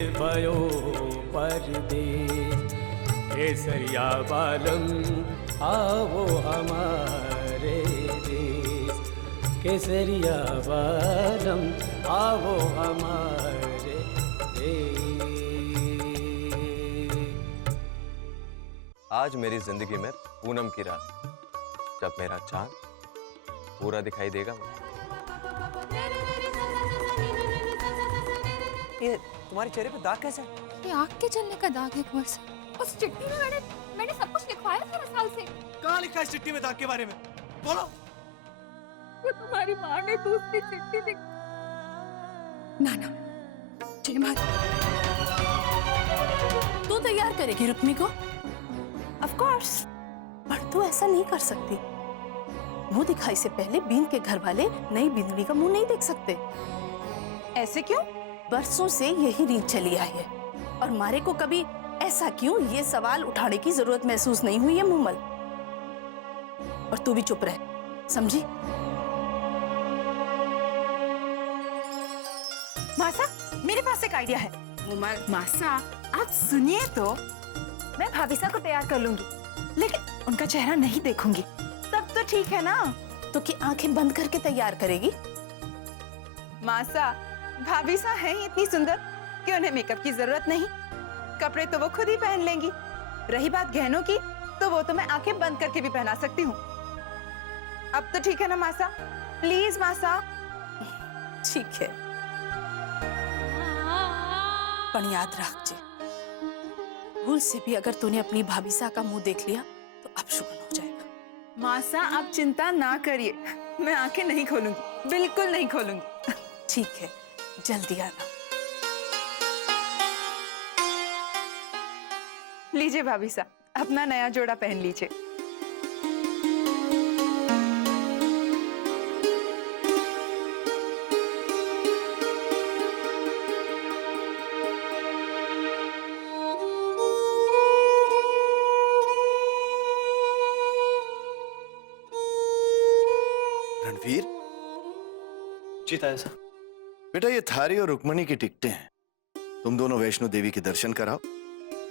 भयो परदेस केसरिया बालम आओ हमारे देश। केसरिया बालम आओ हमारे देश। आज मेरी जिंदगी में पूनम की रात, जब मेरा चांद पूरा दिखाई देगा मुझे। ये तुम्हारे चेहरे पे दाग कैसे है? ये आग के जलने का दाग है कुंवर साहब। उस चिट्ठी में मैंने सब कुछ लिखवाया था साल से। कहाँ लिखा है इस चिट्ठी में दाग के बारे में? बोलो। वो तुम्हारी माँ ने दूसरी चिट्ठी लिखी। नाना, जय माता। तू तैयार करेगी रुक्मी को? ऑफ कोर्स, पर तू ऐसा नहीं कर सकती। मुंह दिखाई से पहले बीन के घर वाले नई बिंदनी का मुंह नहीं देख सकते। ऐसे क्यों? बरसों से यही रीत चली आई है और मारे को कभी ऐसा क्यों, ये सवाल उठाने की जरूरत महसूस नहीं हुई है मुमल। और तू भी चुप रह, समझी? मासा, मेरे पास एक आइडिया है। मुमल, मासा, आप सुनिए तो। मैं भाभीसा को तैयार कर लूंगी, लेकिन उनका चेहरा नहीं देखूंगी। तब तो ठीक है ना? तो कि आंखें बंद करके तैयार करेगी? मासा, भाभीसा है ही इतनी सुंदर कि उन्हें मेकअप की जरूरत नहीं। कपड़े तो वो खुद ही पहन लेंगी। रही बात गहनों की, तो वो तो मैं आंखें बंद करके भी पहना सकती हूँ। अब तो ठीक है ना मासा? प्लीज मासा। ठीक है, पर याद रख जे, भूल से भी अगर तूने अपनी भाभीसा का मुंह देख लिया तो अपशगुन हो जाएगा। मासा, आप चिंता ना करिए, मैं आंखें नहीं खोलूंगी, बिल्कुल नहीं खोलूंगी। ठीक है, जल्दी आना। लीजिए भाभीसा, अपना नया जोड़ा पहन लीजिए। रणवीर, जीता ऐसा बेटा ये थारी और रुक्मणी की टिकटें हैं। तुम दोनों वैष्णो देवी के दर्शन कराओ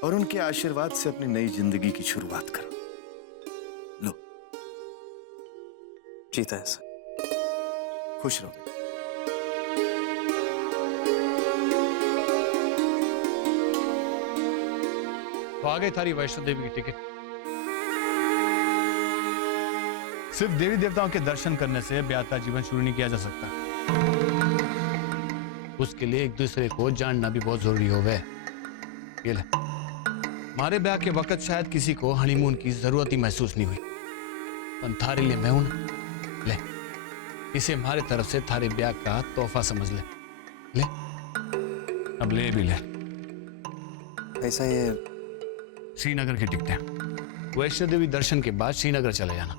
और उनके आशीर्वाद से अपनी नई जिंदगी की शुरुआत करो। लो, जीता ऐसा। खुश रहो। तो आ गई थारी वैष्णो देवी की टिकट। सिर्फ देवी देवताओं के दर्शन करने से ब्याह का जीवन शुरू नहीं किया जा सकता। उसके लिए एक दूसरे को जानना भी बहुत जरूरी हो गए। ये ले, हमारे ब्याह के वक्त शायद किसी को हनीमून की जरूरत ही महसूस नहीं हुई, पर थारे लिए मैं हूं ना। ले, इसे हमारे तरफ से थारे ब्याह का तोहफा समझ ले। ले, अब ले भी ले। ऐसा ये श्रीनगर की टिकटें, वैष्णो देवी दर्शन के बाद श्रीनगर चले जाना।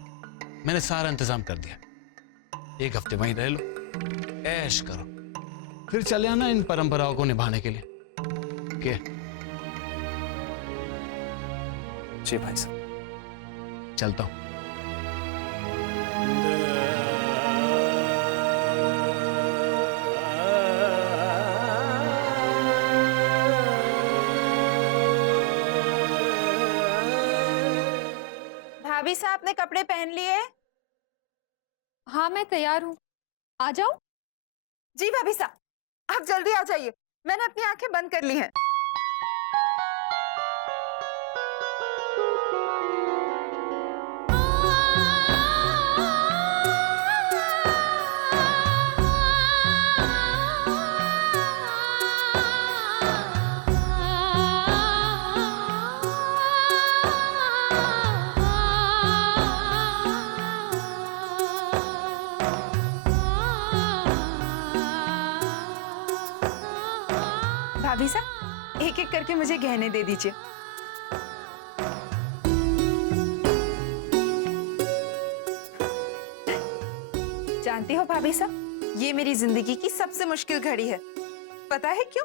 मैंने सारा इंतजाम कर दिया। एक हफ्ते वहीं रह लो, ऐश करो, फिर चले आना इन परंपराओं को निभाने के लिए। क्या? जी भाई साहब, चलता हूं। भाभीसा, आपने कपड़े पहन लिए? हाँ, मैं तैयार हूँ। आ जाओ। जी भाभीसा, आप जल्दी आ जाइए, मैंने अपनी आंखें बंद कर ली हैं। भाभीसा, एक एक करके मुझे गहने दे दीजिए। जानती हो भाभीसा, ये मेरी जिंदगी की सबसे मुश्किल घड़ी है। पता है क्यों?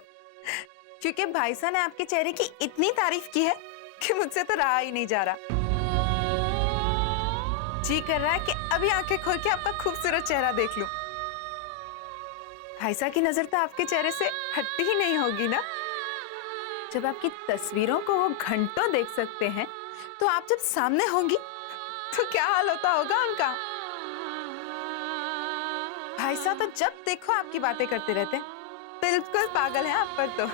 क्योंकि भाईसा ने आपके चेहरे की इतनी तारीफ की है कि मुझसे तो रहा ही नहीं जा रहा। जी कर रहा है कि अभी आंखें खोल के आपका खूबसूरत चेहरा देख लूं। भाईसा की नजर तो आपके चेहरे से हटती ही नहीं होगी ना? जब आपकी तस्वीरों को वो घंटों देख सकते हैं, तो आप जब सामने होंगी तो क्या हाल होता होगा उनका। भाई साहब तो जब देखो आपकी बातें करते रहते हैं, बिल्कुल पागल हैं आप पर तो।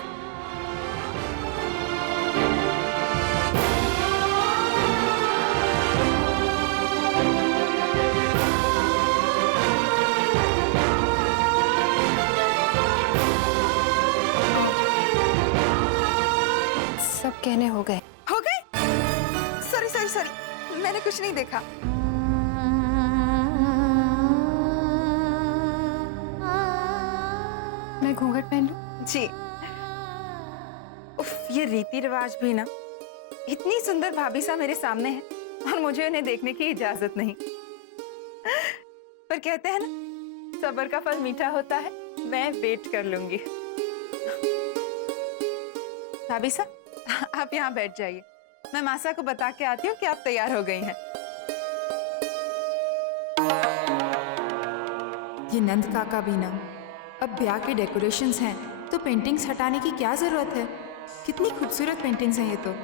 सब कहने हो गए। हो गए? सॉरी सॉरी सॉरी, मैंने कुछ नहीं देखा। मैं घूंघट पहन लूं? जी। उफ, ये रीति रिवाज भी ना। इतनी सुंदर भाभी साहब मेरे सामने है और मुझे उन्हें देखने की इजाजत नहीं। पर कहते हैं ना, सब्र का फल मीठा होता है। मैं वेट कर लूंगी। भाभी साहब, आप यहाँ बैठ जाइए, मैं मासा को बता के आती हूँ कि आप तैयार हो गई हैं। ये नंद काका भी ना, अब ब्याह के डेकोरेशंस हैं तो पेंटिंग्स हटाने की क्या जरूरत है। कितनी खूबसूरत पेंटिंग्स हैं ये तो।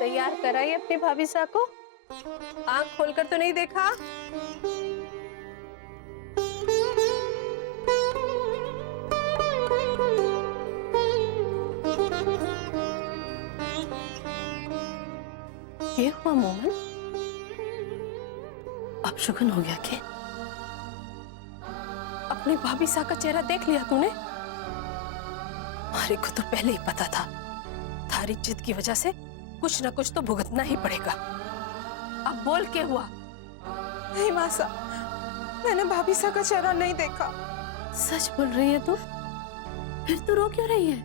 तैयार कराइए अपनी भाभी साहब को। आंख खोलकर तो नहीं देखा? ये हुआ मोहन, अब शुगन हो गया क्या? अपनी भाभी साहब का चेहरा देख लिया तूने? हमारे को तो पहले ही पता था, थारी जिद की वजह से कुछ ना कुछ तो भुगतना ही पड़ेगा। अब बोल क्या हुआ? नहीं मासा, मैंने भाभी साहब का चेहरा नहीं देखा। सच बोल रही है तू? फिर तू रो क्यों रही है?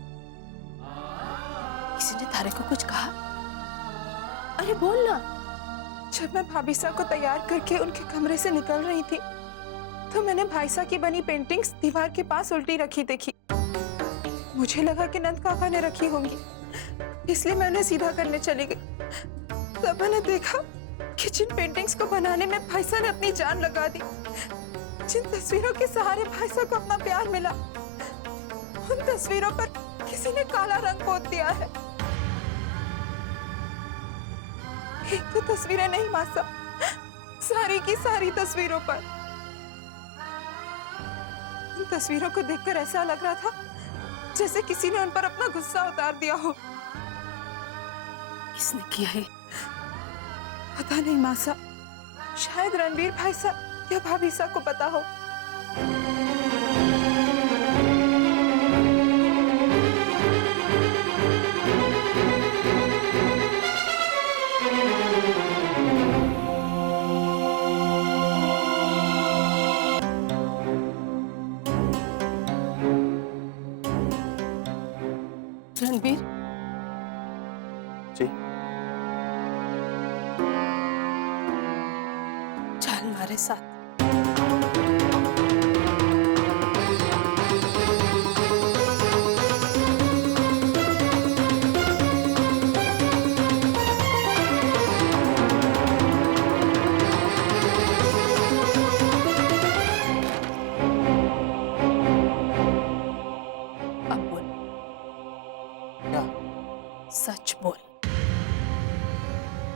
किसी ने थारे को कुछ कहा? अरे बोल ना। जब मैं भाभी साहब को तैयार करके उनके कमरे से निकल रही थी, तो मैंने भाई साहब की बनी पेंटिंग्स दीवार के पास उल्टी रखी देखी। मुझे लगा कि नंद काका ने रखी होंगी, इसलिए मैं उन्हें सीधा करने चली गई। तब मैंने देखा कि जिन पेंटिंग्स को बनाने में भाई साहब ने अपनी जान लगा दी, जिन तस्वीरों के सहारे भाई साहब को अपना प्यार मिला, उन तस्वीरों पर किसी ने काला रंग पोत दिया है। एक तो तस्वीरें नहीं मासा, सारी की सारी तस्वीरों पर। उन तस्वीरों को देखकर ऐसा लग रहा था जैसे किसी ने उन पर अपना गुस्सा उतार दिया हो। किसने किया है? पता नहीं मासा, शायद रणवीर भाई साहब या भाभी साहब को पता हो। रणवीर जी, चल हमारे साथ। अब बोल, क्या? सच बोल,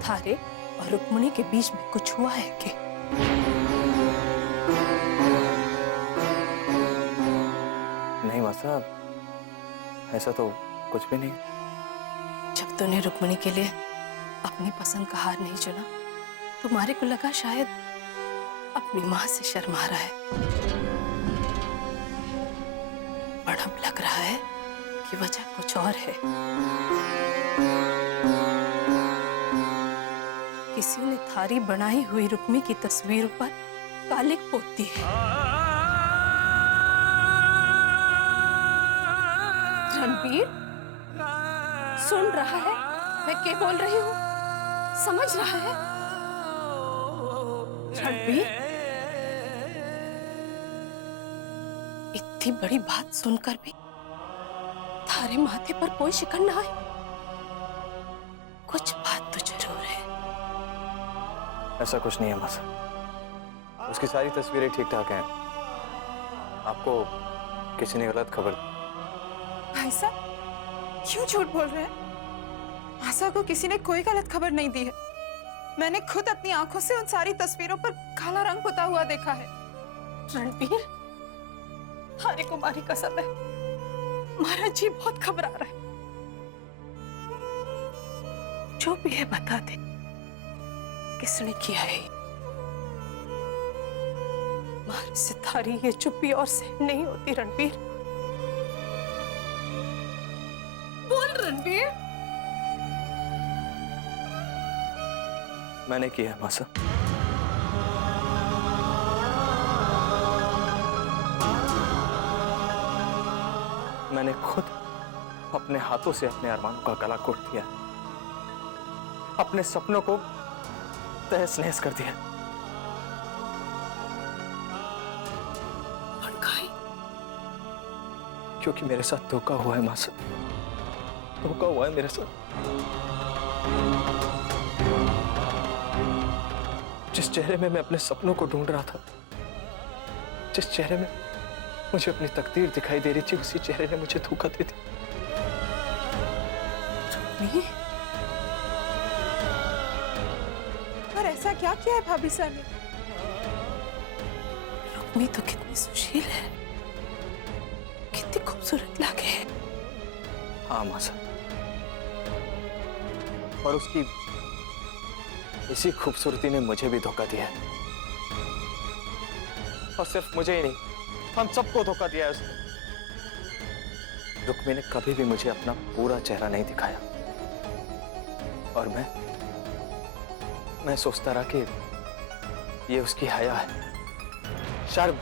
थारे और रुक्मणी के बीच में कुछ हुआ है क्या? नहीं मासा, ऐसा तो कुछ भी नहीं। जब तूने रुक्मणी के लिए अपनी पसंद का हार नहीं चुना तो मारे को लगा शायद अपनी माँ से शर्मा रहा है, पर अब लग रहा है कि वजह कुछ और है। किसी ने थारी बनाई हुई रुक्मी की तस्वीर पर कालिक पोती है। रणबीर सुन रहा है मैं क्या बोल रही हूँ? समझ रहा है? रणबीर, इतनी बड़ी बात सुनकर भी थारे माथे पर कोई शिकन ना आए। कुछ बात तो जरूर है। ऐसा कुछ नहीं है मासा, उसकी सारी तस्वीरें ठीक ठाक हैं। आपको किसी ने गलत खबर दी। भाई साहब क्यों झूठ बोल रहे हैं? मासा को किसी ने कोई गलत खबर नहीं दी है। मैंने खुद अपनी आंखों से उन सारी तस्वीरों पर काला रंग पुता हुआ देखा है। रणबीर, थारे को मारी कसम है, हमारा जी बहुत घबरा रहा है। जो भी है बता दे, किसने किया है? मारे से थारी ये चुप्पी और सहन नहीं होती। रणबीर बोल। रणबीर, मैंने किया है मासा। मैंने खुद अपने हाथों से अपने अरमानों का गला घोट दिया, अपने सपनों को तहस नहस कर दिया। क्योंकि मेरे साथ धोखा हुआ है मासा, धोखा हुआ है मेरे साथ। जिस चेहरे में मैं अपने सपनों को ढूंढ रहा था, जिस चेहरे में मुझे अपनी तकदीर दिखाई दे रही थी, उसी चेहरे ने मुझे धोखा दे दिया। पर ऐसा क्या किया है भाभी साहब ने? रुक्मी तो कितनी सुशील है, कितनी खूबसूरत लगे है। हाँ मासा, और उसकी इसी खूबसूरती ने मुझे भी धोखा दिया है। और सिर्फ मुझे ही नहीं, हम सबको धोखा दिया है उसने। रुक्मी ने कभी भी मुझे अपना पूरा चेहरा नहीं दिखाया, और मैं सोचता रहा कि ये उसकी हया है, शर्म।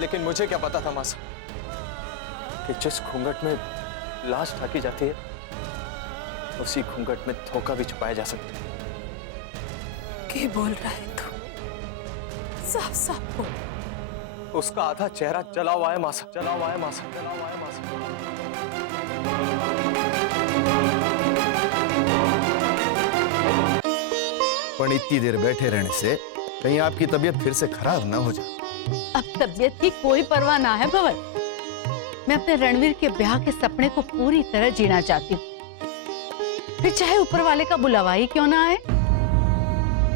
लेकिन मुझे क्या पता था मासा कि जिस घूंघट में लाश ढकी जाती है, उसी घूंघट में धोखा भी छुपाया जा सकता है। क्या बोल रहा है तू? साफ साफ बोल। उसका आधा चेहरा जला हुआ है मासा, जला हुआ है मासा, जला हुआ है मासा। पर इतनी देर बैठे रहने से कहीं आपकी तबीयत फिर से खराब ना हो जाए। अब तबीयत की कोई परवाह ना है भवन। मैं अपने रणवीर के ब्याह के सपने को पूरी तरह जीना चाहती हूँ, फिर चाहे ऊपर वाले का बुलावा ही क्यों ना आए।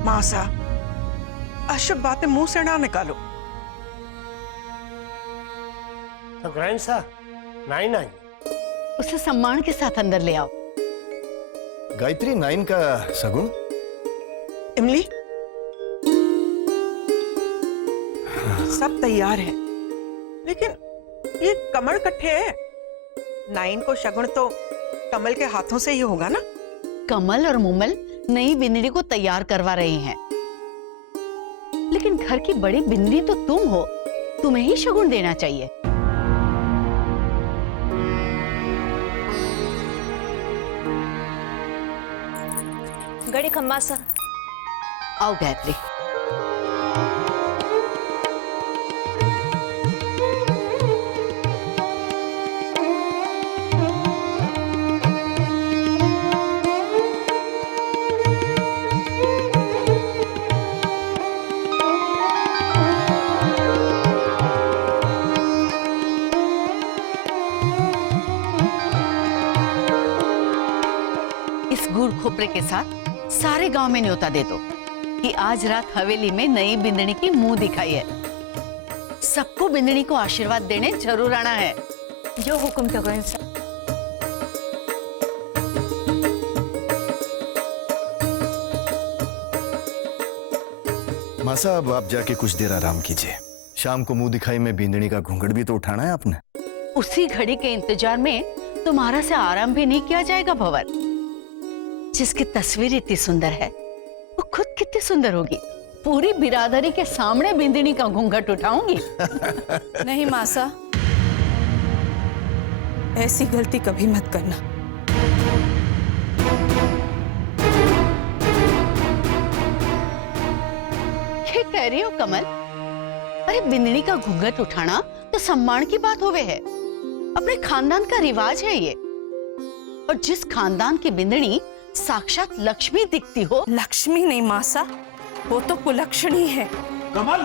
मासा, अशुभ बातें मुंह से ना निकालो। तो ग्रैंड सा, नाइन आई। उसे सम्मान के साथ अंदर ले आओ। गायत्री, नाइन का सगुन। इमली, सब तैयार है, लेकिन ये कमल कट्ठे है। नाइन को शगुन तो कमल के हाथों से ही होगा ना। कमल और मुमल नई बिंदड़ी को तैयार करवा रहे हैं, लेकिन घर की बड़ी बिंदड़ी तो तुम हो, तुम्हें ही शगुन देना चाहिए। गड़ी खम्मा सा। आओ गायत्री। इस गुड़ खोपरे के साथ सारे गांव में न्योता दे दो कि आज रात हवेली में नई बिंदनी की मुंह दिखाई है। सबको बिंदनी को आशीर्वाद देने जरूर आना है। जो हुक्म तो माँ साहब आप जाके कुछ देर आराम कीजिए। शाम को मुंह दिखाई में बिंदनी का घूंघट भी तो उठाना है आपने। उसी घड़ी के इंतजार में तुम्हारा से आराम भी नहीं किया जाएगा भंवर। जिसकी तस्वीर इतनी सुंदर है वो खुद कितनी सुंदर होगी। पूरी बिरादरी के सामने बिंदिनी का घूंघट उठाऊंगी। नहीं मासा, ऐसी गलती कभी मत करना। क्या कह रही हो कमल? अरे बिंदिनी का घूंघट उठाना तो सम्मान की बात होवे है। अपने खानदान का रिवाज है ये। और जिस खानदान की बिंदिनी साक्षात लक्ष्मी दिखती हो। लक्ष्मी नहीं मासा, वो तो कुलक्षणी है। कमल,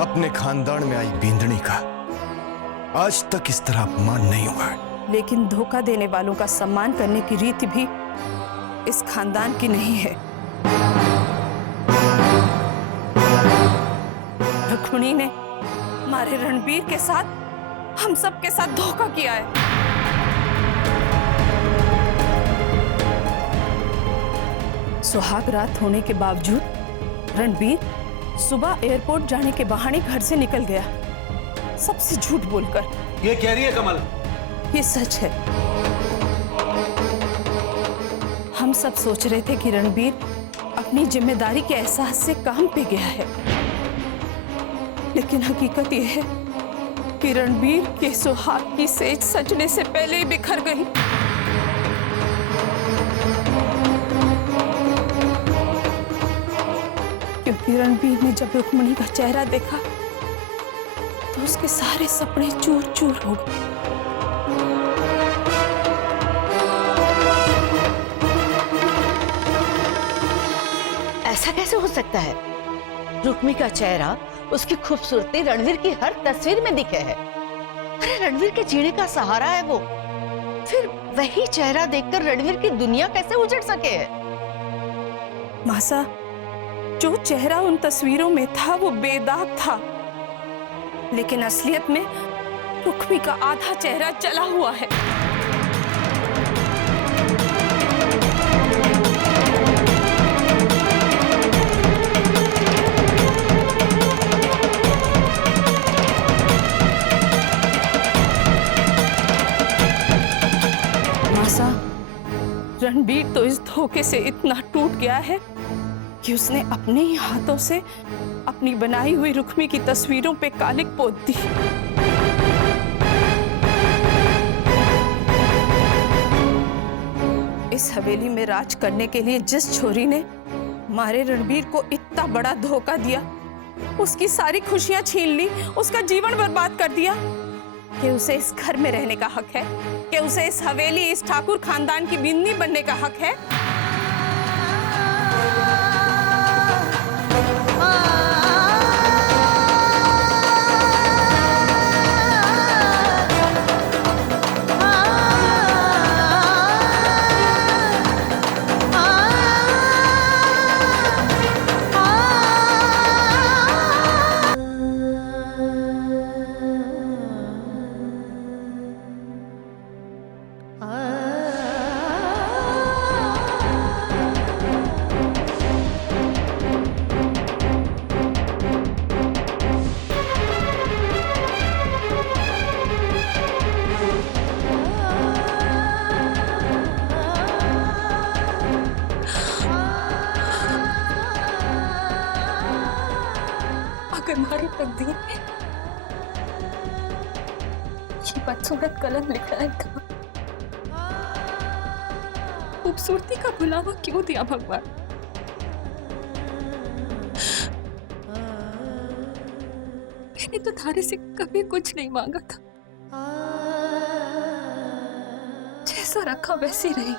अपने खानदान में आई बिंदनी का आज तक इस तरह अपमान नहीं हुआ है। लेकिन धोखा देने वालों का सम्मान करने की रीति भी इस खानदान की नहीं है। रुक्मिणी ने हमारे रणबीर के साथ, हम सब के साथ धोखा किया है। सुहाग रात होने के बावजूद रणबीर सुबह एयरपोर्ट जाने के बहाने घर से निकल गया, सबसे झूठ बोलकर। ये कह रही है कमल? ये सच है। हम सब सोच रहे थे कि रणबीर अपनी जिम्मेदारी के एहसास से काम पे गया है, लेकिन हकीकत यह है कि रणबीर के सुहाग की सेज सजने से पहले ही बिखर गई। क्योंकि रणबीर ने जब रुक्मिणी का चेहरा देखा तो उसके सारे सपने चूर चूर हो गए। ऐसा कैसे हो सकता है? रुक्मी का चेहरा, उसकी खूबसूरती रणवीर की हर तस्वीर में दिखे है। अरे रणवीर के जीने का सहारा है वो। फिर वही चेहरा देखकर रणवीर की दुनिया कैसे उजड़ सके है? मासा, जो चेहरा उन तस्वीरों में था वो बेदाग था, लेकिन असलियत में रुक्मी का आधा चेहरा जला हुआ है। रणबीर तो इस धोखे से इतना टूट गया है कि उसने अपने ही हाथों से अपनी बनाई हुई रुक्मी की तस्वीरों पे कालिक पोत दी। इस हवेली में राज करने के लिए जिस छोरी ने मारे रणबीर को इतना बड़ा धोखा दिया, उसकी सारी खुशियां छीन ली, उसका जीवन बर्बाद कर दिया, कि उसे इस घर में रहने का हक है, कि उसे इस हवेली, इस ठाकुर खानदान की बिन्नी बनने का हक है। अगर हमारी तकदीर में ये बदसूरत कलम लिखा है था, खूबसूरती का बुलावा क्यों दिया भगवान? मैंने तो थारे से कभी कुछ नहीं मांगा था, जैसा रखा वैसी रही।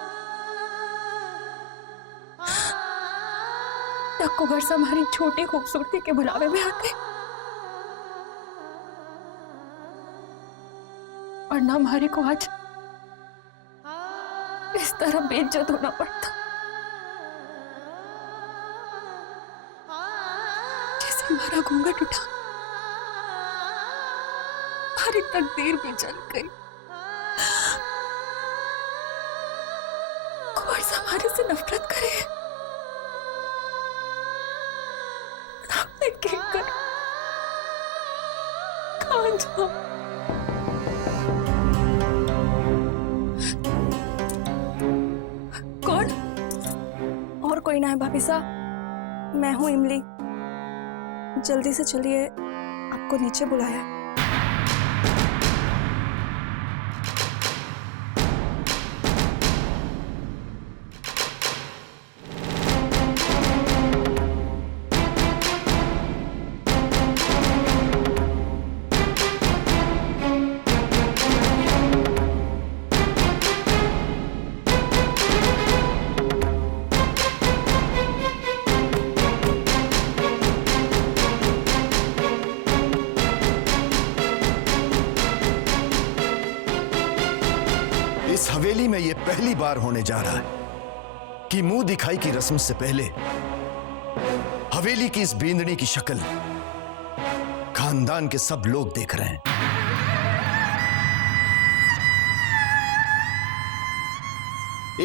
को वर्षा हमारी छोटी खूबसूरती के बुलावे में आते और ना हमारे को आज इस तरह बेइज्जत होना पड़ता, जैसे हमारा घूंघट उठा, हमारी तकदीर भी जल गई। मुझसे नफरत करे, आपने कहकर कहाँ जाऊं? कौन? और कोई ना है भाभी साहब, मैं हूँ इमली। जल्दी से चलिए, आपको नीचे बुलाया। इस हवेली में यह पहली बार होने जा रहा है कि मुंह दिखाई की रस्म से पहले हवेली की इस बींदनी की शक्ल खानदान के सब लोग देख रहे हैं।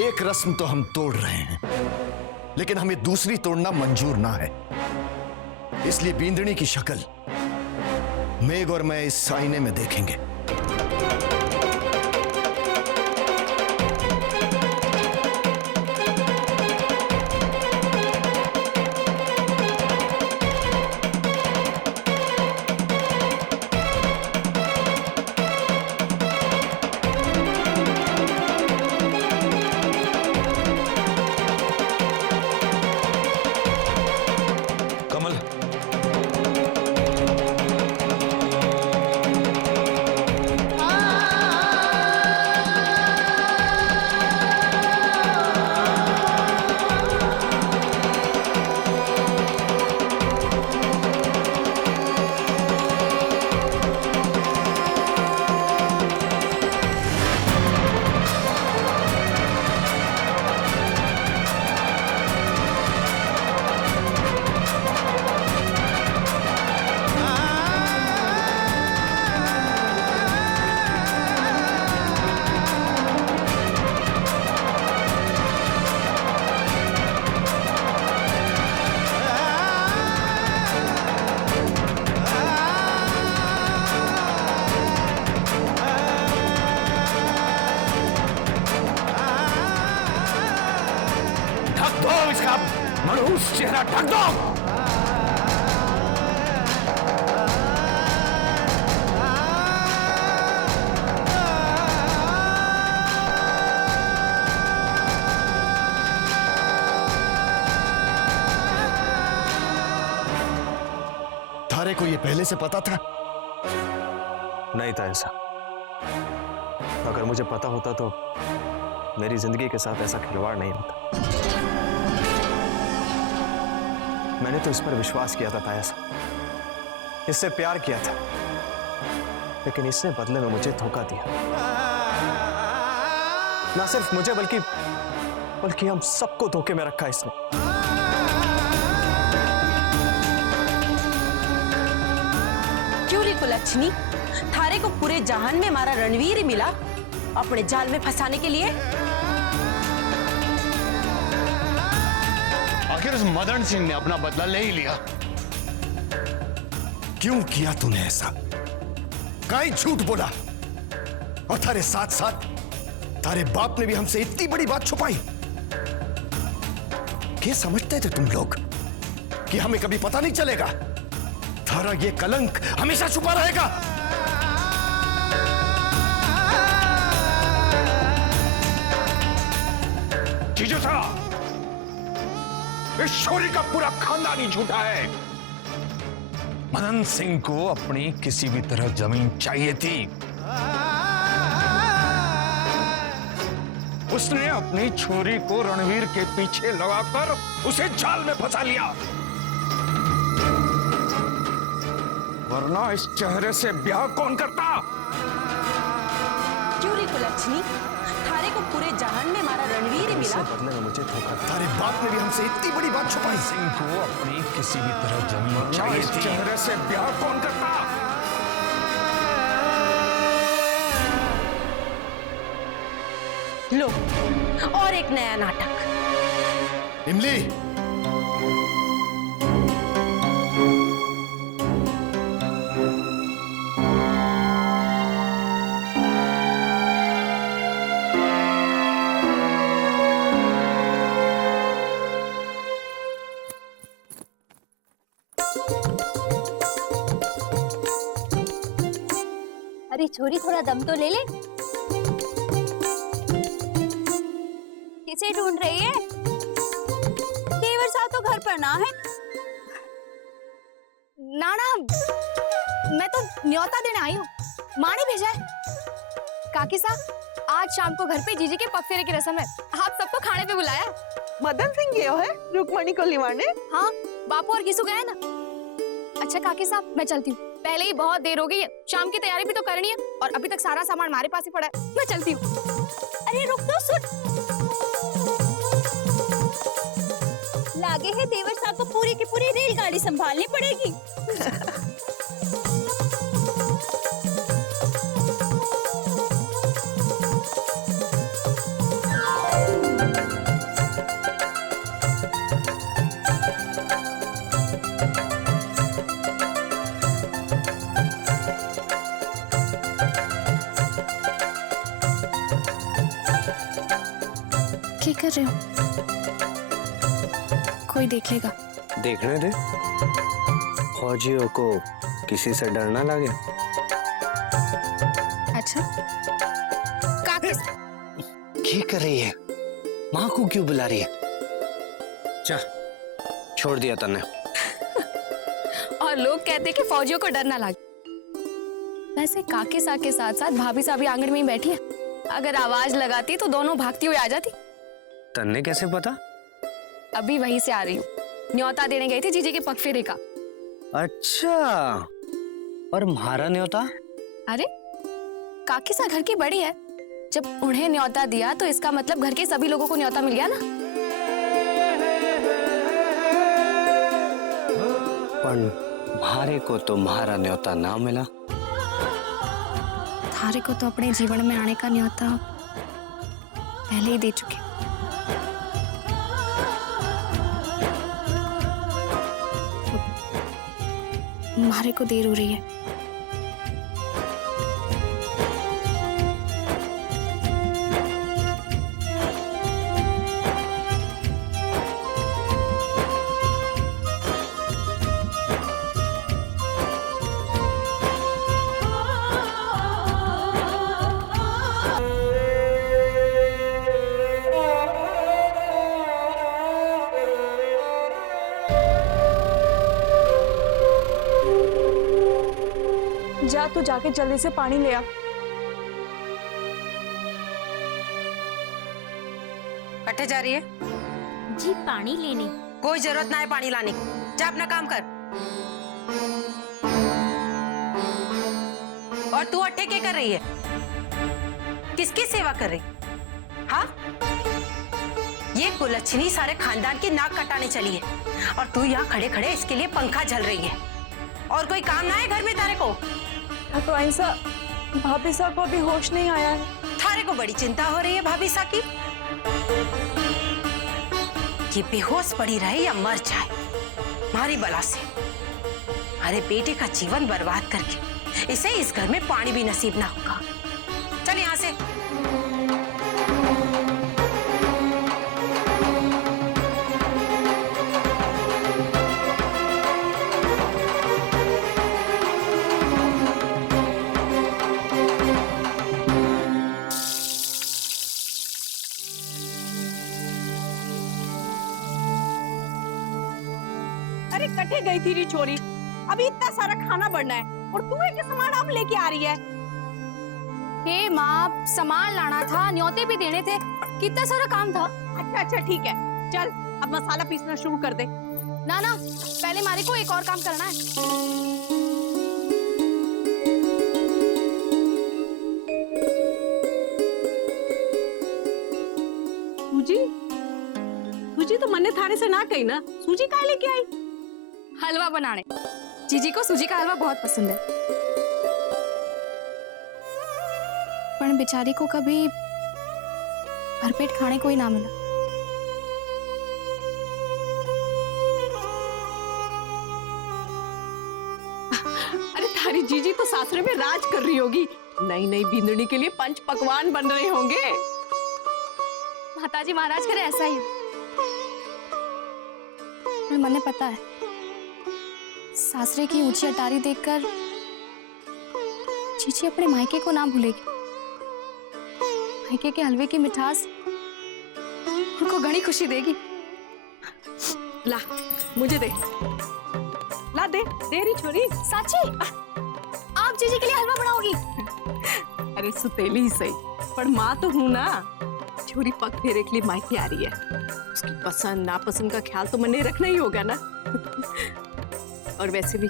एक रस्म तो हम तोड़ रहे हैं, लेकिन हमें दूसरी तोड़ना मंजूर ना है। इसलिए बींदनी की शक्ल मेघ और मैं इस आईने में देखेंगे। इसका मनहूस चेहरा ढक दो। थारे को ये पहले से पता था? नहीं था ऐसा। अगर मुझे पता होता तो मेरी जिंदगी के साथ ऐसा खिलवाड़ नहीं होता। मैंने तो इस पर विश्वास किया था तायसा, इससे प्यार किया था, लेकिन इसने बदले में मुझे धोखा दिया। ना सिर्फ मुझे बल्कि हम सबको धोखे में रखा इसने। क्यों रे कुलच्छनी, थारे को पूरे जहान में हमारा रणवीर ही मिला अपने जाल में फंसाने के लिए? आखिर उस मदन सिंह ने अपना बदला ले ही लिया। क्यों किया तूने ऐसा? काहे झूठ बोला? और थारे साथ साथ तारे बाप ने भी हमसे इतनी बड़ी बात छुपाई। क्या समझते थे तुम लोग कि हमें कभी पता नहीं चलेगा? थारा ये कलंक हमेशा छुपा रहेगा। जीजू साहब, इस छोरी का पूरा खानदान ही झूठा है। मदन सिंह को अपनी किसी भी तरह जमीन चाहिए थी। उसने अपनी छोरी को रणवीर के पीछे लगाकर उसे जाल में फंसा लिया, वरना इस चेहरे से ब्याह कौन करता? क्यों रे कुलच्छनी, थारे को पूरे जहान में हमारा रणवीर ही मिला। बदले में मुझे धोखा। तारे बाप ने भी हमसे इतनी बड़ी बात छुपाई। सिंह को अपनी किसी भी तरह जमीन चाहिए थी, चेहरे से ब्याह कौन करता? लो, और एक नया नाटक। इमली, अरे छोरी थोड़ा दम तो ले ले। किसे ढूंढ रही है? देवर साहब तो घर पर ना है। नाना, मैं तो न्योता देने आई हूँ, माँ ने भेजा है। काकी साहब, आज शाम को घर पे जीजी के पग फेरे की रस्म है, आप सबको खाने पे बुलाया। मदन सिंह गया है रुक्मणी को लिवाने? हाँ, बापू और किसु गए ना। अच्छा काकी साहब, मैं चलती हूँ, पहले ही बहुत देर हो गई है, शाम की तैयारी भी तो करनी है और अभी तक सारा सामान हमारे पास ही पड़ा है। मैं चलती हूँ। अरे रुक तो, सुन। लागे है देवर साहब को पूरी की पूरी रेलगाड़ी संभालनी पड़ेगी। क्या कर रहे हो? कोई देखेगा। देखने दे, फौजियों को किसी से डर ना लगे। अच्छा काकी, क्या कर रही है? माँ को क्यों बुला रही है? जा, छोड़ दिया तन्ने। और लोग कहते हैं कि फौजियों को डर ना लगे। वैसे काके साहब के साथ साथ भाभी साहब भी आंगन में ही बैठी है, अगर आवाज लगाती तो दोनों भागती हुई आ जाती। तन्ने कैसे पता? अभी वहीं से आ रही हूँ, न्योता देने गई थी जीजी के पग फेरे का। अच्छा, और म्हारा न्योता? अरे काकी सा घर की बड़ी है, जब उन्हें न्योता दिया तो इसका मतलब घर के सभी लोगों को न्योता मिल गया ना। पर म्हारे को तो म्हारा न्योता ना मिला। थारे को तो अपने जीवन में आने का न्योता पहले ही दे चुके। मारे को देर हो रही है। जा, तू जाके जल्दी से पानी ले आ। कट्टे जा रही है? जी पानी लेने। कोई जरूरत ना है पानी लाने की, जा अपना काम कर। और तू अट्टे क्या कर रही है? किसकी सेवा कर रही? हाँ, ये कुलच्छनी सारे खानदान की नाक कटाने चली है और तू यहाँ खड़े खड़े इसके लिए पंखा झल रही है। और कोई काम ना है घर में तारे को? तो ऐसा भाभी साहब को अभी होश नहीं आया है। थारे को बड़ी चिंता हो रही है भाभी साहब की? ये बेहोश पड़ी रहे या मर जाए, मारी बला से। अरे बेटे का जीवन बर्बाद करके इसे इस घर में पानी भी नसीब ना होगा। चल यहाँ से। अरे कटे गई थी री छोरी, अभी इतना सारा खाना बनना है और तू एक सामान अब लेके आ रही है। हे माँ, सामान लाना था, न्योते भी देने थे, कितना सारा काम था। अच्छा अच्छा ठीक है, चल अब मसाला पीसना शुरू कर दे। ना ना, पहले मारे को एक और काम करना है। सूजी तो मन्ने थारे से ना कही ना, सूजी काहे लेके आई? हलवा बनाने। जीजी को सूजी का हलवा बहुत पसंद है, पर बेचारी को कभी भरपेट खाने को ही ना मिला। हमारी जीजी तो सासरे में राज कर रही होगी। नई नई बिंदनी के लिए पंच पकवान बन रहे होंगे। माताजी महाराज करे ऐसा ही। पर मने पता है, सासरे की ऊंची अटारी देखकर जीजी अपने मायके को ना भूलेगी। मायके के हलवे की मिठास उनको घनी खुशी देगी। ला मुझे दे, ला दे रही छोरी। साची आप जीजी के लिए हलवा बनाओगी? अरे सुतेली ही सही, पर माँ तो हूं ना। छोरी पग फेरे के लिए मायके आ रही है, उसकी पसंद नापसंद का ख्याल तो मैंने रखना ही होगा ना। और वैसे भी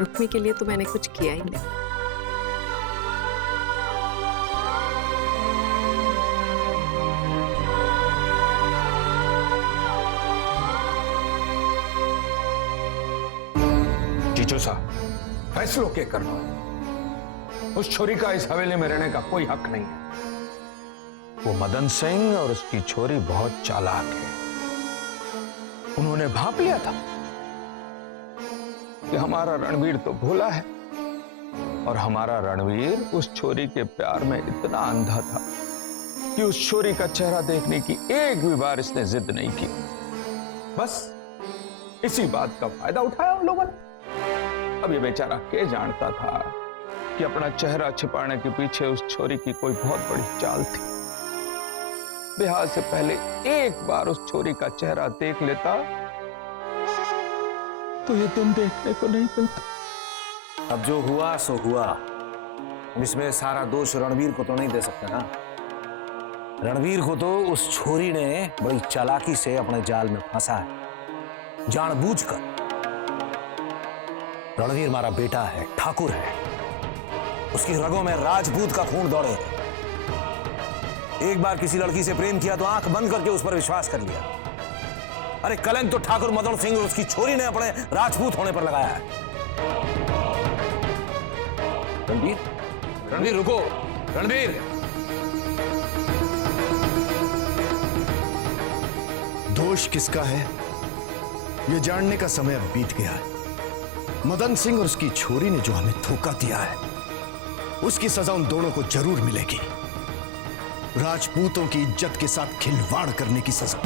रुक्मी के लिए तो मैंने कुछ किया ही नहीं। जीजू साहब, फैसलों के करना, उस छोरी का इस हवेली में रहने का कोई हक नहीं है। वो मदन सिंह और उसकी छोरी बहुत चालाक है। उन्होंने भांप लिया था कि हमारा रणवीर तो भोला है, और हमारा रणवीर उस छोरी के प्यार में इतना अंधा था कि उस छोरी का चेहरा देखने की एक भी बार इसने जिद नहीं की। बस इसी बात का फायदा उठाया उन लोगों ने। अब ये बेचारा क्या जानता था कि अपना चेहरा छिपाने के पीछे उस छोरी की कोई बहुत बड़ी चाल थी। ब्याह से पहले एक बार उस छोरी का चेहरा देख लेता तो ये दिन देखने को नहीं मिलता। अब जो हुआ सो हुआ। इसमें सारा दोष रणवीर को तो नहीं दे सकते ना। रणवीर को तो उस छोरी ने बड़ी चालाकी से अपने जाल में फंसा है, जानबूझकर। रणवीर हमारा बेटा है, ठाकुर है, उसकी रगों में राजपूत का खून दौड़े। एक बार किसी लड़की से प्रेम किया तो आंख बंद करके उस पर विश्वास कर लिया। अरे कलंक तो ठाकुर मदन सिंह और उसकी छोरी ने अपने राजपूत होने पर लगाया है। रणवीर, रणवीर रुको, रणवीर। दोष किसका है यह जानने का समय अब बीत गया है। मदन सिंह और उसकी छोरी ने जो हमें धोखा दिया है, उसकी सजा उन दोनों को जरूर मिलेगी। राजपूतों की इज्जत के साथ खिलवाड़ करने की सजा।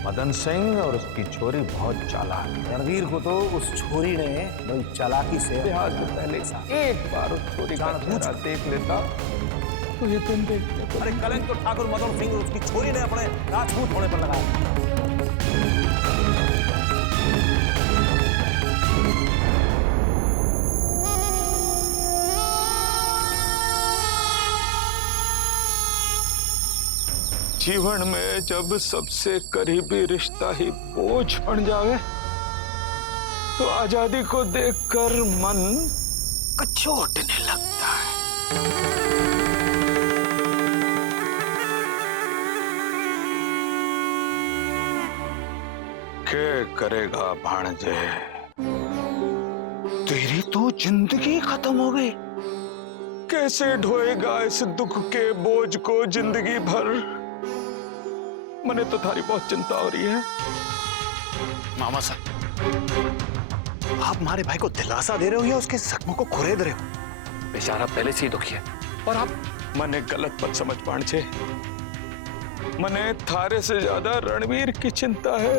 मदन सिंह और उसकी छोरी बहुत चालाक है। रणवीर को तो उस छोरी ने बड़ी चालाकी से ब्याह से पहले एक बार उस छोरी का चेहरा देख लेता तो ये दिन देखने को। अरे कलंक तो ठाकुर मदन सिंह और उसकी छोरी ने अपने राजपूत होने पर लगाया। जीवन में जब सबसे करीबी रिश्ता ही बोझ बन जावे तो आजादी को देखकर मन कचोटने लगता है। क्या करेगा भाणजे, तेरी तो जिंदगी खत्म हो गई। कैसे ढोएगा इस दुख के बोझ को जिंदगी भर। मने तो थारी बहुत चिंता हो रही है। मामा साहब, आप हमारे भाई को दिलासा दे रहे हो या उसके जख्मों को खुरेद रहे हो? बेचारा पहले से ही दुखी है। और आप मने गलत मत समझ पांचे, मने थारे से ज्यादा रणवीर की चिंता है।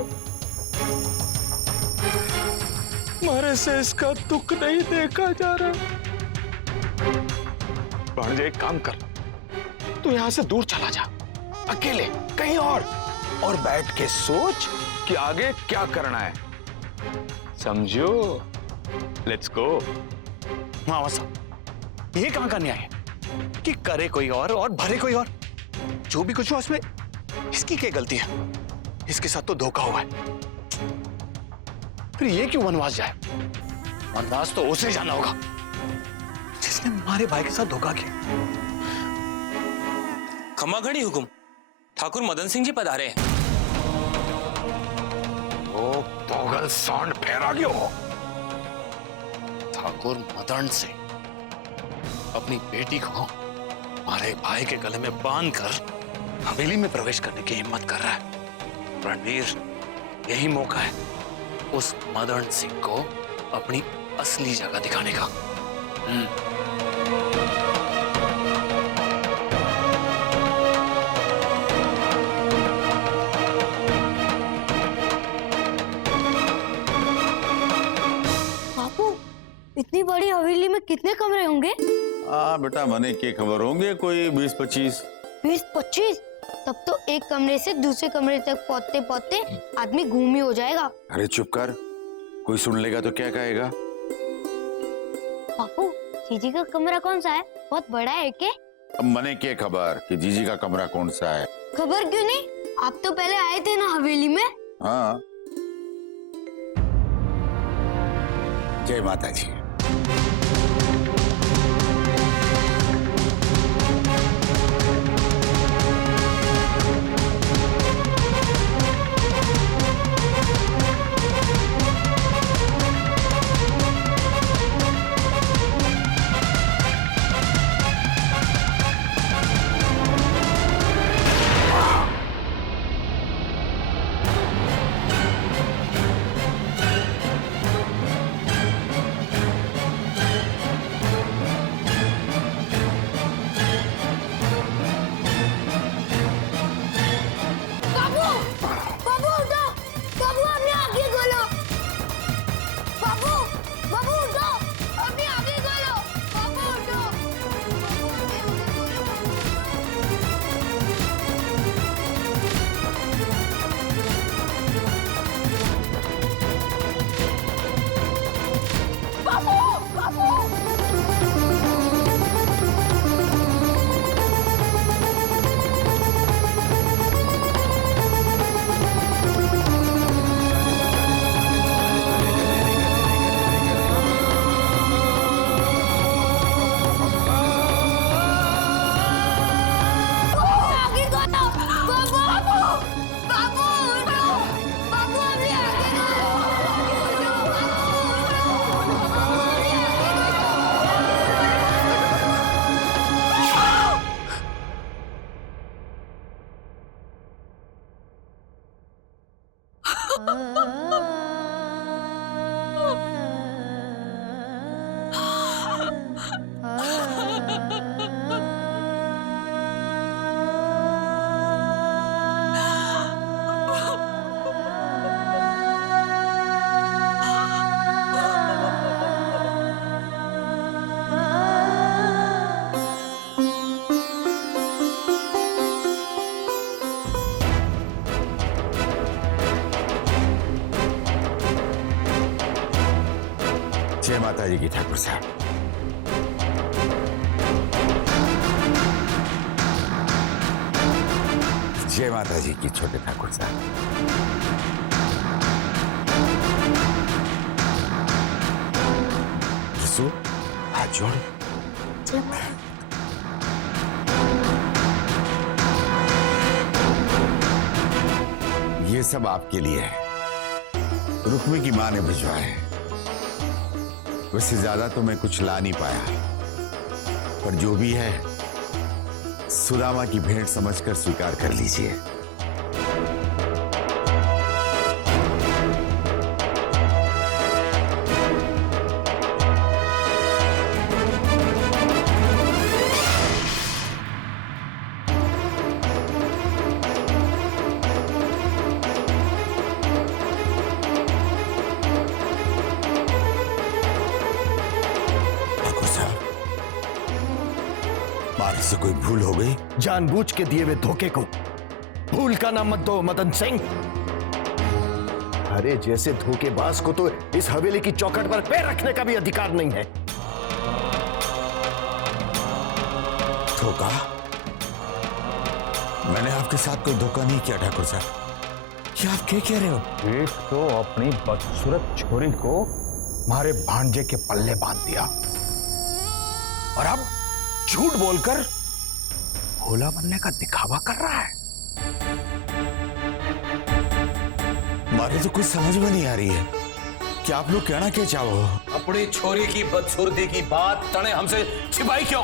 मारे से इसका दुख नहीं देखा जा रहा। भांजे एक काम कर, तू यहां से दूर चला जा, अकेले कहीं और बैठ के सोच कि आगे क्या करना है। समझो? Let's go. मामा साहब, ये कहां का न्याय है कि करे कोई और भरे कोई और? जो भी कुछ हुआ उसमें इसकी क्या गलती है? इसके साथ तो धोखा हुआ है, फिर ये क्यों वनवास जाए? वनवास तो उसे जाना होगा जिसने हमारे भाई के साथ धोखा किया। खमा घड़ी हुकुम, ठाकुर मदन सिंह जी पधारे हैं। ओ पोगल सांड फेरा गयो। ठाकुर मदन सिंह, अपनी बेटी को हमारे भाई के गले में बांध कर हवेली में प्रवेश करने की हिम्मत कर रहा है। रणवीर, यही मौका है उस मदन सिंह को अपनी असली जगह दिखाने का। बापू, इतनी बड़ी हवेली में कितने कमरे होंगे? बेटा, मने की खबर होंगे कोई 20-25। 20-25? तब तो एक कमरे से दूसरे कमरे तक पहुंचते पहुंचते आदमी घूम ही हो जाएगा। अरे चुप कर, कोई सुन लेगा तो क्या कहेगा? बापू, जीजी का कमरा कौन सा है? बहुत बड़ा है क्या? अब मने की खबर कि जीजी का कमरा कौन सा है? खबर क्यों नहीं? आप तो पहले आए थे ना हवेली में। हाँ। जय माता जी। जय माता जी की ठाकुर साहब। जय माता जी की छोटे ठाकुर साहब। रसू, हाथ जोड़। ये सब आपके लिए है, रुक्मी की माँ ने भिजवाया है। वैसे ज्यादा तो मैं कुछ ला नहीं पाया, पर जो भी है सुदामा की भेंट समझकर स्वीकार कर लीजिए। मारे से कोई भूल हो गई? जानबूझ के दिए हुए धोखे को भूल का नाम मत दो मदन सिंह। अरे जैसे धोखेबाज को तो इस हवेली की चौखट पर पैर रखने का भी अधिकार नहीं है। धोखा? मैंने आपके साथ कोई धोखा नहीं किया ठाकुर साहब। क्या आप क्या कह रहे हो? एक तो अपनी बदसूरत छोरी को हमारे भांजे के पल्ले बांध दिया, और अब झूठ बोलकर भोला बनने का दिखावा कर रहा है। मारे तो कुछ समझ में नहीं आ रही है। कि आप लोग कहना क्या चाहो? अपनी छोरी की बदसूरती की बात तने हमसे छिपाई क्यों?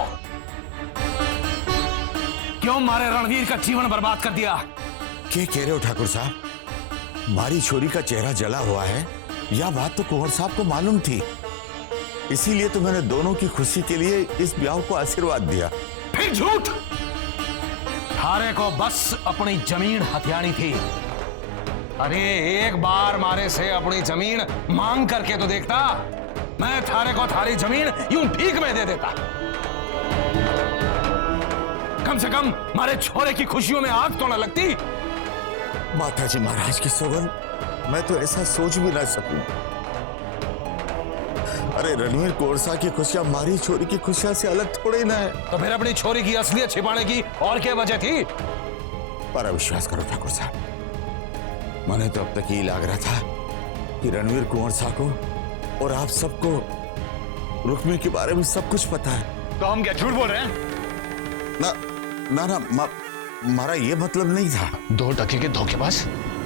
क्यों मारे रणवीर का जीवन बर्बाद कर दिया? क्या कह रहे हो ठाकुर साहब? हमारी छोरी का चेहरा जला हुआ है, यह बात तो कुंवर साहब को मालूम थी, इसीलिए तो मैंने दोनों की खुशी के लिए इस ब्याह को आशीर्वाद दिया। फिर झूठ! थारे को बस अपनी जमीन हथियानी थी। अरे एक बार मारे से अपनी जमीन मांग करके तो देखता, मैं थारे को थारी जमीन यूं ठीक में दे देता। कम से कम मारे छोरे की खुशियों में आग तो न लगती। माताजी महाराज की सौगंध, मैं तो ऐसा सोच भी ना सकूं। अरे रणवीर कोरसा की खुशियां हमारी छोरी की खुशियां से अलग थोड़े ना है। तो फिर अपनी छोरी की असलियत छिपाने की और क्या वजह थी? पर विश्वास करो ठाकुर साहब, मैंने तो अब तक यही लग रहा था कि रणवीर कुंवर साहब को और आप सबको रुक्मी के बारे में सब कुछ पता है। तो हम क्या झूठ बोल रहे हैं? ना ना ना, हमारा ये मतलब नहीं था। 2 टके के धोखेबाज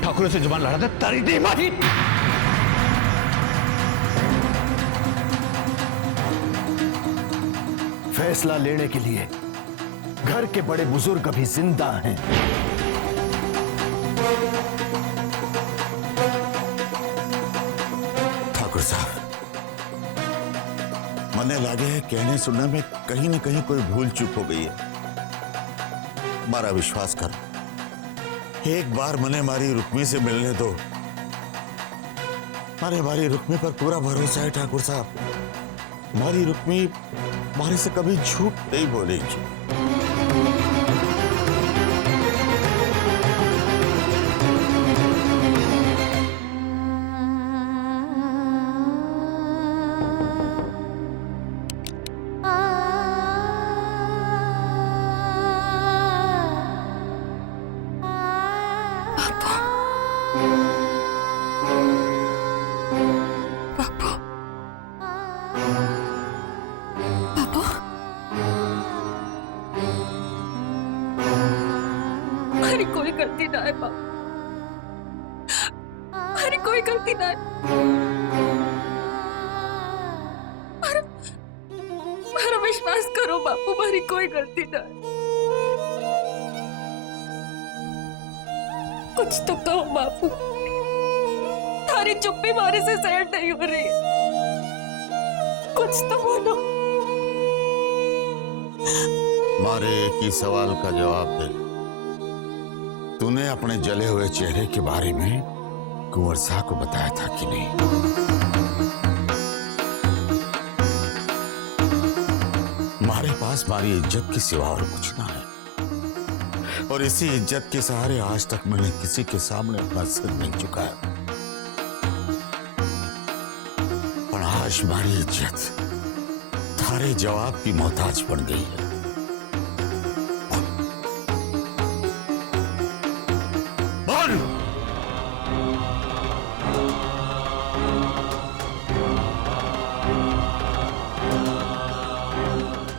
ठाकुर से जुबान लड़ा था, तारी दी मारी। फैसला लेने के लिए घर के बड़े बुजुर्ग अभी जिंदा हैं। ठाकुर साहब, मने लागे है कहने सुनने में कहीं न कहीं कोई भूल चूक हो गई है। हमारा विश्वास करो, एक बार मने हमारी रुक्मी से मिलने दो। हमारी रुक्मी पर पूरा भरोसा है ठाकुर साहब। हमारी रुक्मी हमारे से कभी झूठ नहीं बोलेगी। हमारी कोई गलती ना है बाबू, हमारी कोई गलती ना है। हमारा विश्वास करो बापू, हमारी कोई गलती ना है। कुछ तो कहो बापू, थारी चुप्पी मारे से सहन नहीं हो रही है। कुछ तो बोलो। हमारे एक ही सवाल का जवाब दे। तूने अपने जले हुए चेहरे के बारे में कुंवर साहब को बताया था कि नहीं? हमारे पास हमारी इज्जत की सिवा और कुछ ना है, और इसी इज्जत के सहारे आज तक मैंने किसी के सामने अपना सिर नहीं झुकाया। पर आज हमारी इज्जत थारे जवाब की मोहताज बन गई है।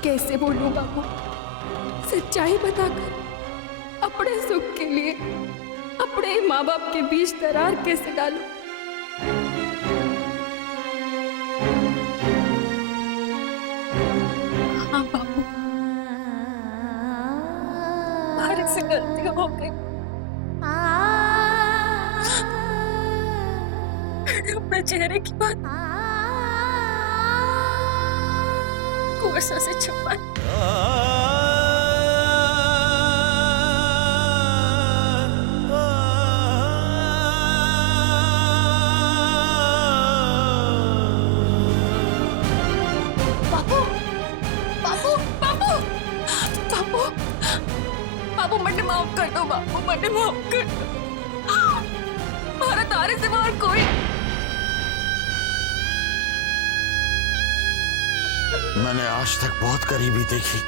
कैसे बोलूं बाबू, सच्चाई बताकर अपने सुख के लिए अपने माँ बाप के बीच दरार कैसे डालूं? हाँ बाबू, हमारे से गलती हो गई। अपने चेहरे की बात कुंवर साहब से छुपाई। बाबू, बाबू, बाबू, बाबू, बाबू, मुझे माफ कर दो बाबू, मुझे माफ कर दो। हमारा तारे से बाहर कोई। मैंने आज तक बहुत गरीबी देखी,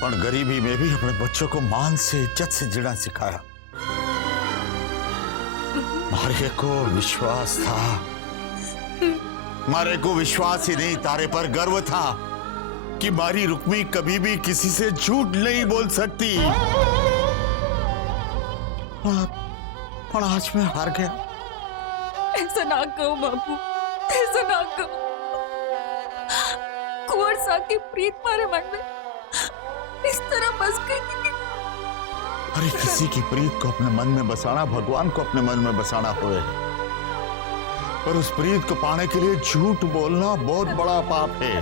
पर गरीबी में भी अपने बच्चों को मान से इज्जत से जीना सिखाया। मारे को विश्वास था, मारे को विश्वास ही नहीं, तारे पर गर्व था कि मारी रुक्मी कभी भी किसी से झूठ नहीं बोल सकती। पर आज मैं हार गया। ऐसा ना कहो बापू, ऐसा ना कहो। कुंवर सा की प्रीत मारे मन में इस तरह बस गई थी कि अरे किसी की प्रीत को अपने मन में बसाना भगवान को अपने मन में बसाना होए, पर उस प्रीत को पाने के लिए झूठ बोलना बहुत बड़ा पाप है।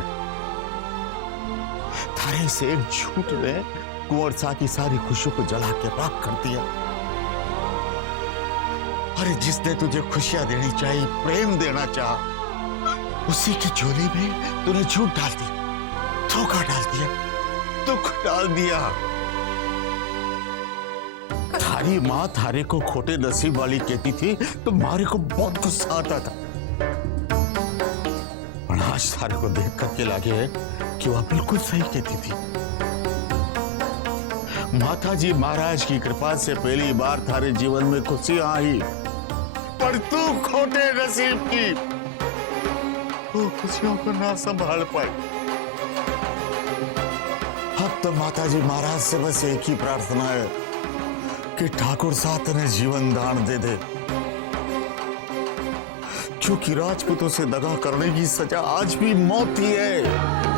थारे से एक झूठ ने कुंवर सा की सारी खुशियों को जला के राख कर दिया। अरे जिसने तुझे खुशियां देनी चाहिए, प्रेम देना चाहा, उसी की झोली में तूने झूठ डाल दी, धोखा डाल दिया, दुख डाल दिया। थारी माँ थारे को खोटे नसीब वाली कहती थी तो मारे को बहुत गुस्सा आता था, पर आज थारे को देख करके लगे कि वह बिल्कुल सही कहती थी। माता जी महाराज की कृपा से पहली बार थारे जीवन में खुशियां आई, पर तू खोटे नसीब की वो खुशियों को ना संभाल पाई। अब तो माता जी महाराज से बस एक ही प्रार्थना है कि ठाकुर साहब ने जीवन दान दे दे, क्योंकि राजपूतों से दगा करने की सजा आज भी मौत ही है।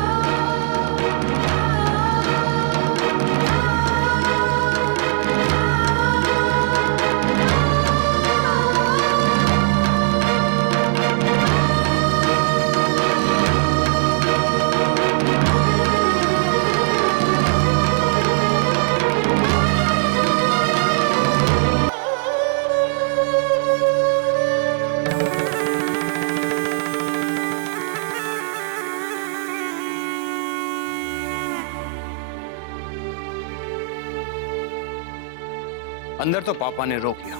अंदर तो पापा ने रोक लिया,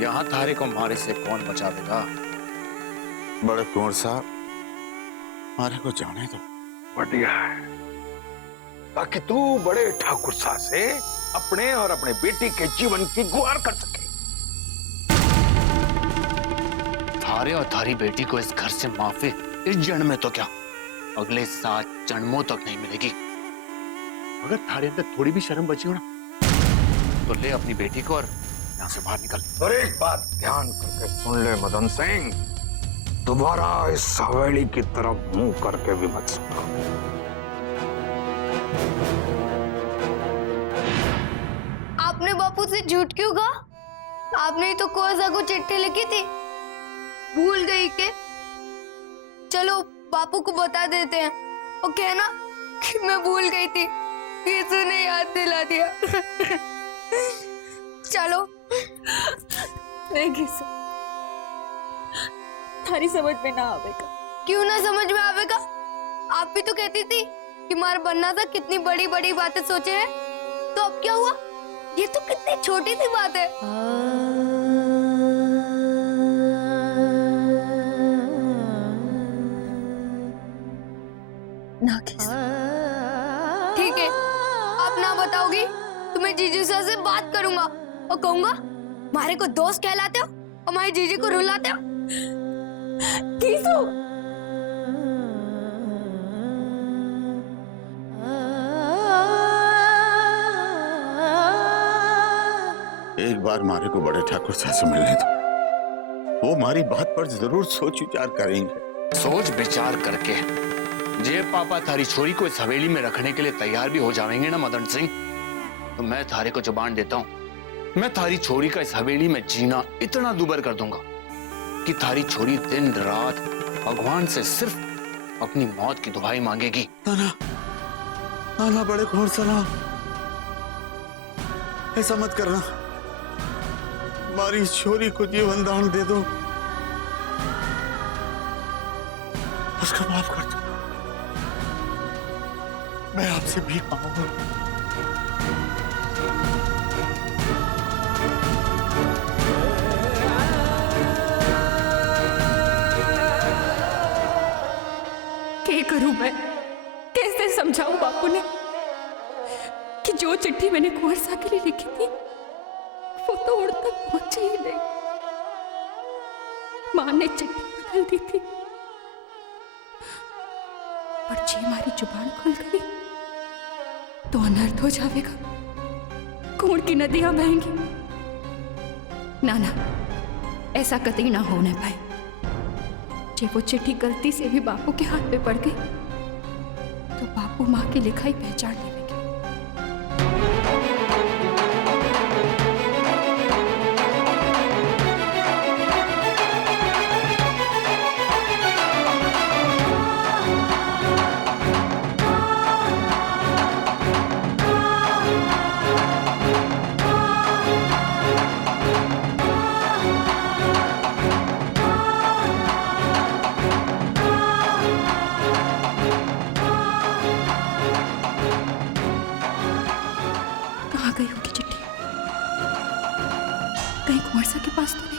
यहाँ थारे को मारे से कौन बचावेगा? बड़े कुंवर साहब, मारे को जाने दो। बढ़िया है, ताकि तू बड़े ठाकुर साहब से अपने और अपने बेटी के जीवन की गुहार कर सके। थारे और थारी बेटी को इस घर से माफी इस जन्म में तो क्या, अगले 7 जन्मों तक नहीं मिलेगी। अगर थारे अंदर थोड़ी भी शर्म बची हो ना, तो ले अपनी बेटी को और यहाँ से बाहर निकल। और एक बात ध्यान करके सुन ले मदन सिंह, दोबारा इस हवेली की तरफ मुंह करके भी मत सुना। आपने बापू से झूठ क्यों कहा? आपने ही तो कोसा को चिट्ठी लिखी थी, भूल गई के? चलो बापू को बता देते हैं और कहना कि मैं भूल गई थी, यीशु ने याद दिला दिया। चलो। नहीं किसा, थारी समझ में ना आवेगा। क्यों ना समझ में आवेगा? आप भी तो कहती थी कि मार बनना था, कितनी बड़ी बड़ी बातें सोचे हैं, तो अब क्या हुआ? ये तो कितनी छोटी सी बात है। ना किसा। ठीक है, आप ना बताओगी तो मैं जीजू सर से बात करूंगा और कहूंगा मारे को दोस्त कहलाते हो और हमारे जीजी को रुलाते हो। कीसू, एक बार मारे को बड़े ठाकुर साहब से मिलने दो, वो हमारी बात पर जरूर सोच विचार करेंगे। सोच विचार करके जे पापा थारी छोरी को इस हवेली में रखने के लिए तैयार भी हो जाएंगे ना मदन सिंह, तो मैं थारे को जुबान देता हूँ, मैं थारी छोरी का इस हवेली में जीना इतना दुबर कर दूंगा कि थारी छोरी दिन रात भगवान से सिर्फ अपनी मौत की दुहाई मांगेगी। नाना, नाना बड़े कुंवर साहब, ऐसा मत करना, हमारी छोरी को जीवन दान दे दो, उसका माफ कर दो, मैं आपसे भीख मांगूंगा। क्या करूं मैं? कैसे समझाऊं बापू ने कि जो चिट्ठी मैंने कुंवर सा के लिए लिखी थी वो तो उड़ तक पहुंची ही नहीं। मां ने चिट्ठी बदल दी थी, पर जी हमारी जुबान खुल गई तो अनर्थ हो जाएगा, खून की नदियां बहेंगी। ना ना, ऐसा कतई ना होने पाए। जब वो चिट्ठी गलती से भी बापू के हाथ में पड़ गई तो बापू माँ की लिखाई पहचानने लगे। कहाँ गई होगी चिट्ठी? कहीं कुंवर सा के पास तो नहीं?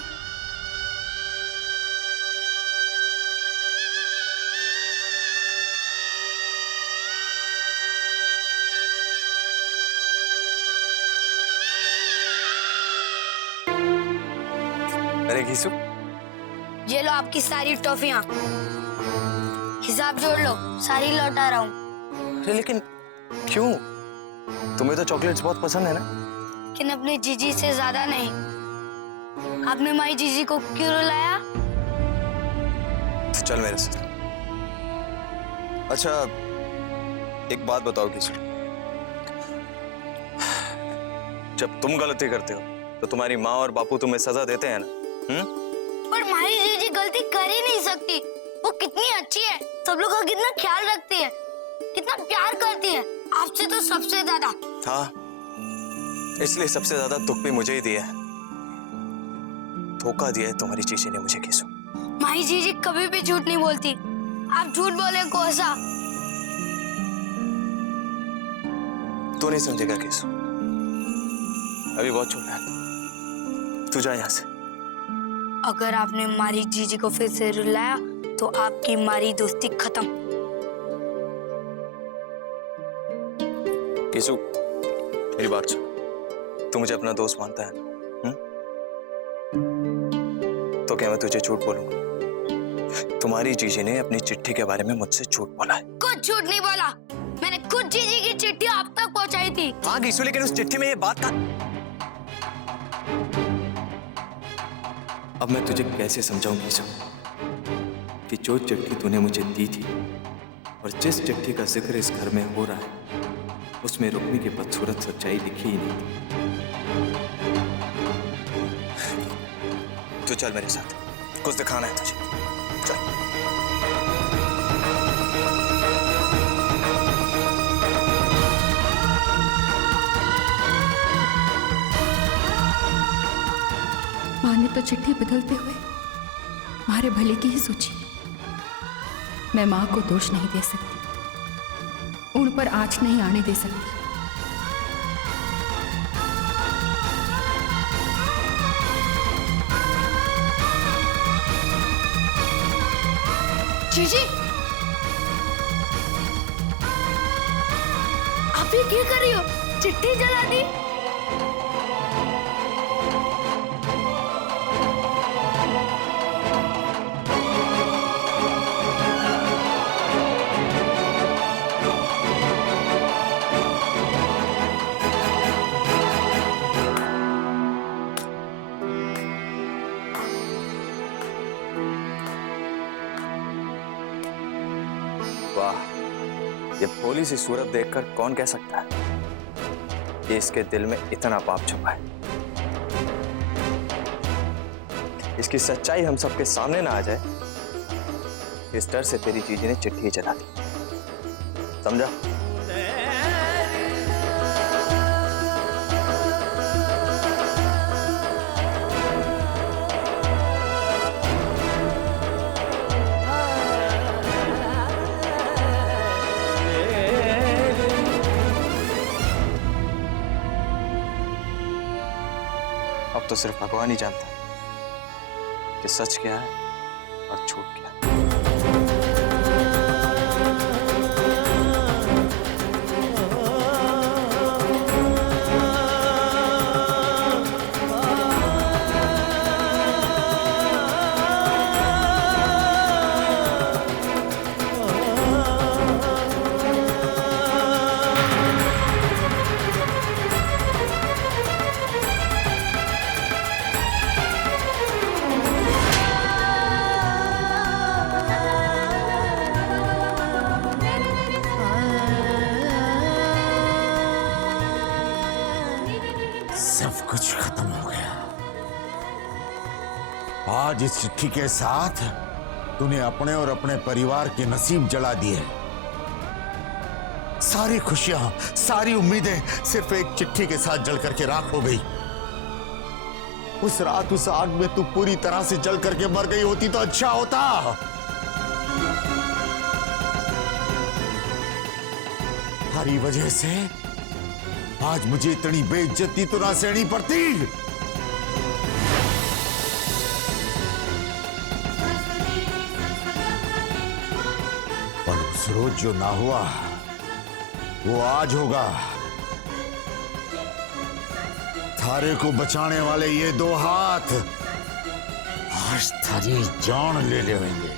अरे घीसू, ये लो आपकी सारी टॉफियां। हिसाब जोड़ लो, सारी लौटा रहा हूँ। अरे लेकिन क्यों? तुम्हें तो चॉकलेट्स बहुत पसंद है ना? लेकिन अपनी जीजी से ज्यादा नहीं। आपने माई जीजी को क्यों रुलाया? तो चल मेरे साथ। अच्छा एक बात बताओ घीसू, जब तुम गलती करते हो तो तुम्हारी माँ और बापू तुम्हें सजा देते हैं ना? पर माई जीजी गलती कर ही नहीं सकती। वो कितनी अच्छी है, सब लोग का कितना ख्याल रखती है, कितना प्यार करती है, आपसे तो सबसे ज्यादा। हाँ, इसलिए सबसे ज्यादा दुख भी मुझे ही दिया है। धोखा दिया है तुम्हारी जीजी ने मुझे घीसू। माई जीजी कभी भी झूठ नहीं बोलती। आप झूठ बोले कोसा। तू नहीं समझेगा घीसू, अभी बहुत छोटा है। तू जा यहाँ से। अगर आपने मारी जीजी को फिर से रुलाया तो आपकी मारी दोस्ती खत्म। घीसू मेरी बात सुन, तू मुझे अपना दोस्त मानता है ना? तो क्या मैं तुझे झूठ बोलूंगा? तुम्हारी जीजी ने अपनी चिट्ठी के बारे में मुझसे झूठ बोला है। कुछ झूठ नहीं बोला, मैंने खुद जीजी की चिट्ठी आप तक पहुंचाई थी। हाँ घीसू, लेकिन उस चिट्ठी में ये बात का। अब मैं तुझे कैसे समझाऊं घीसू कि जो चिट्ठी तूने मुझे दी थी और जिस चिट्ठी का जिक्र इस घर में हो रहा है उसमें रुक्मी की बदसूरत सच्चाई लिखी ही नहीं। तो चल मेरे साथ, कुछ दिखाना है तुझे। चल। माँ ने तो चिट्ठी बदलते हुए हमारे भले की ही सोची। मैं माँ को दोष नहीं दे सकती, उन पर आँच नहीं आने दे सकती। जीजी, आप ये क्या कर रही हो? चिट्ठी जला दी। वाह, ये भोली सी सूरत देखकर कौन कह सकता है कि इसके दिल में इतना पाप छुपा है। इसकी सच्चाई हम सबके सामने ना आ जाए, इस डर से तेरी जीजी ने चिट्ठी जला दी। समझा? अब तो सिर्फ भगवान ही जानता है कि सच क्या है और झूठ क्या। सब कुछ खत्म हो गया। आज इस चिट्ठी के साथ तूने अपने और अपने परिवार के नसीब जला दिए। सारी खुशियां, सारी उम्मीदें सिर्फ एक चिट्ठी के साथ जल करके राख हो गई। उस रात उस आग में तू पूरी तरह से जल करके मर गई होती तो अच्छा होता। हरी वजह से आज मुझे इतनी बेइज्जती तो ना सहनी पड़ती। पर उस रोज जो ना हुआ वो आज होगा। थारे को बचाने वाले ये दो हाथ आज थारी जान ले लेंगे।